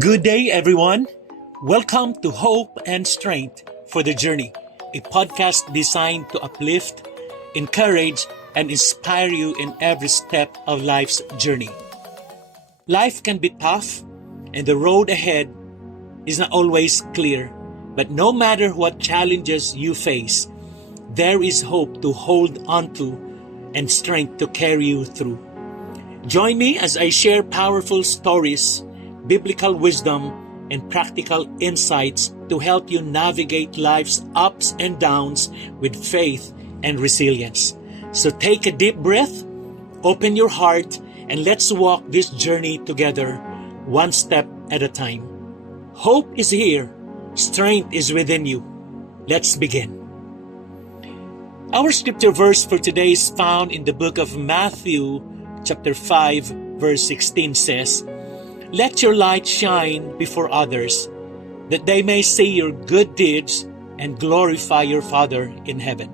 Good day, everyone. Welcome to Hope and Strength for the Journey, a podcast designed to uplift, encourage, and inspire you in every step of life's journey. Life can be tough, and the road ahead is not always clear. But no matter what challenges you face, there is hope to hold onto and strength to carry you through. Join me as I share powerful stories, biblical wisdom, and practical insights to help you navigate life's ups and downs with faith and resilience. So take a deep breath, open your heart, and let's walk this journey together, one step at a time. Hope is here. Strength is within you. Let's begin. Our scripture verse for today is found in the book of Matthew, chapter 5, verse 16 says, "Let your light shine before others, that they may see your good deeds and glorify your Father in heaven."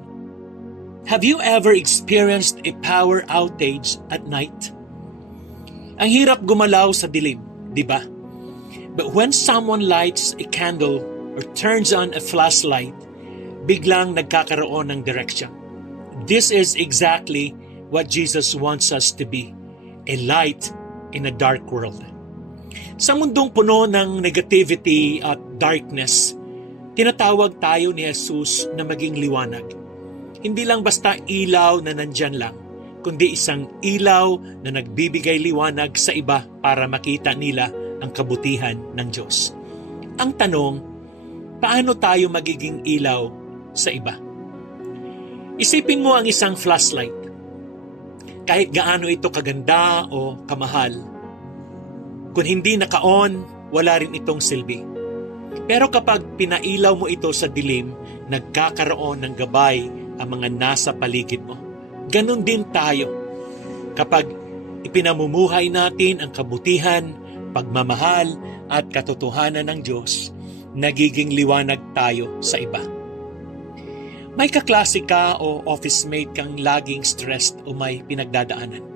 Have you ever experienced a power outage at night? Ang hirap gumalaw sa dilim, di ba? But when someone lights a candle or turns on a flashlight, biglang nagkakaroon ng direction. This is exactly what Jesus wants us to be, a light in a dark world. Sa mundong puno ng negativity at darkness, tinatawag tayo ni Jesus na maging liwanag. Hindi lang basta ilaw na nandyan lang, kundi isang ilaw na nagbibigay liwanag sa iba para makita nila ang kabutihan ng Diyos. Ang tanong, paano tayo magiging ilaw sa iba? Isipin mo ang isang flashlight. Kahit gaano ito kaganda o kamahal, kung hindi naka-on, wala rin itong silbi. Pero kapag pinailaw mo ito sa dilim, nagkakaroon ng gabay ang mga nasa paligid mo. Ganon din tayo. Kapag ipinamumuhay natin ang kabutihan, pagmamahal at katotohanan ng Diyos, nagiging liwanag tayo sa iba. May kaklase ka o office mate kang laging stressed o may pinagdadaanan.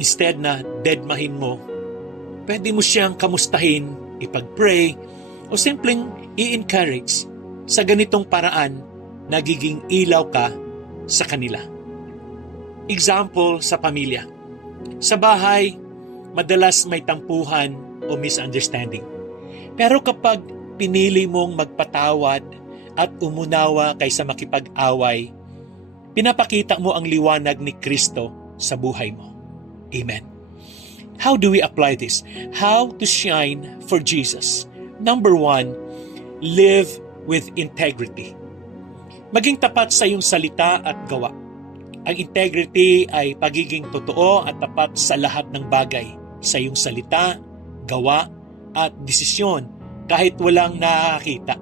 Instead na deadmahin mo, pwede mo siyang kamustahin, ipag-pray, o simpleng i-encourage. Sa ganitong paraan, nagiging ilaw ka sa kanila. Example sa pamilya. Sa bahay, madalas may tampuhan o misunderstanding. Pero kapag pinili mong magpatawad at umunawa kaysa makipag-away, pinapakita mo ang liwanag ni Kristo sa buhay mo. Amen. How do we apply this? How to shine for Jesus? Number 1, live with integrity. Maging tapat sa iyong salita at gawa. Ang integrity ay pagiging totoo at tapat sa lahat ng bagay, sa iyong salita, gawa, at desisyon kahit walang nakakita.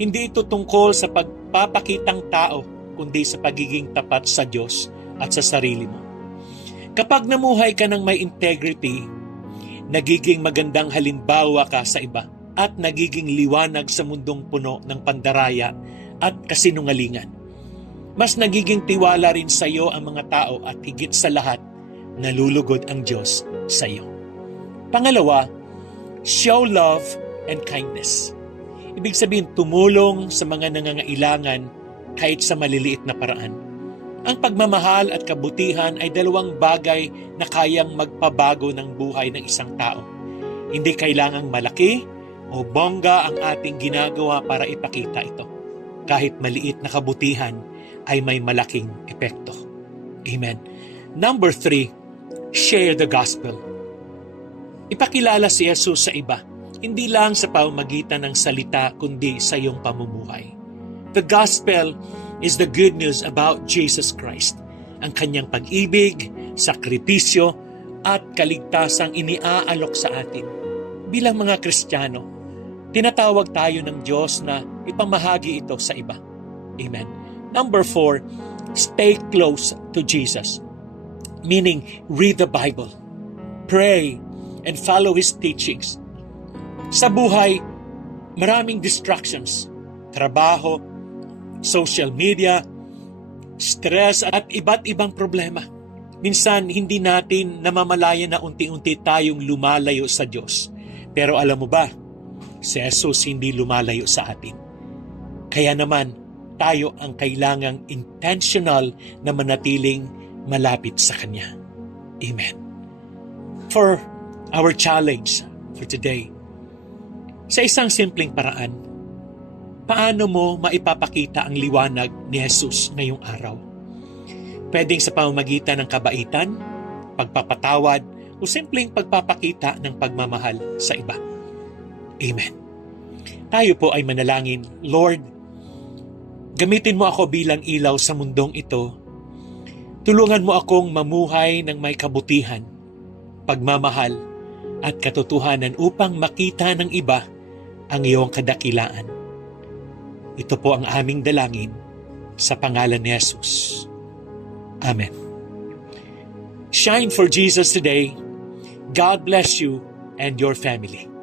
Hindi ito tungkol sa pagpapakitang tao, kundi sa pagiging tapat sa Diyos at sa sarili mo. Kapag namuhay ka ng may integrity, nagiging magandang halimbawa ka sa iba at nagiging liwanag sa mundong puno ng pandaraya at kasinungalingan. Mas nagiging tiwala rin sa iyo ang mga tao at higit sa lahat, nalulugod ang Diyos sa iyo. Pangalawa, show love and kindness. Ibig sabihin, tumulong sa mga nangangailangan kahit sa maliliit na paraan. Ang pagmamahal at kabutihan ay dalawang bagay na kayang magpabago ng buhay ng isang tao. Hindi kailangang malaki o bongga ang ating ginagawa para ipakita ito. Kahit maliit na kabutihan ay may malaking epekto. Amen. Number 3, share the gospel. Ipakilala si Jesus sa iba, hindi lang sa pamamagitan ng salita kundi sa iyong pamumuhay. The gospel is the good news about Jesus Christ, ang kanyang pag-ibig, sakripisyo, at kaligtasang iniaalok sa atin. Bilang mga Kristiyano, tinatawag tayo ng Diyos na ipamahagi ito sa iba. Amen. Number 4, stay close to Jesus. Meaning, read the Bible, pray, and follow His teachings. Sa buhay, maraming distractions, trabaho, social media, stress at iba't ibang problema. Minsan, hindi natin namamalayan na unti-unti tayong lumalayo sa Diyos. Pero alam mo ba, si Jesus hindi lumalayo sa atin. Kaya naman, tayo ang kailangang intentional na manatiling malapit sa Kanya. Amen. For our challenge for today, sa isang simpleng paraan, paano mo maipapakita ang liwanag ni Jesus ngayong araw? Pwedeng sa pamamagitan ng kabaitan, pagpapatawad, o simpleng pagpapakita ng pagmamahal sa iba. Amen. Tayo po ay manalangin, Lord, gamitin mo ako bilang ilaw sa mundong ito. Tulungan mo akong mamuhay ng may kabutihan, pagmamahal, at katotohanan upang makita ng iba ang iyong kadakilaan. Ito po ang aming dalangin sa pangalan ni Jesus. Amen. Shine for Jesus today. God bless you and your family.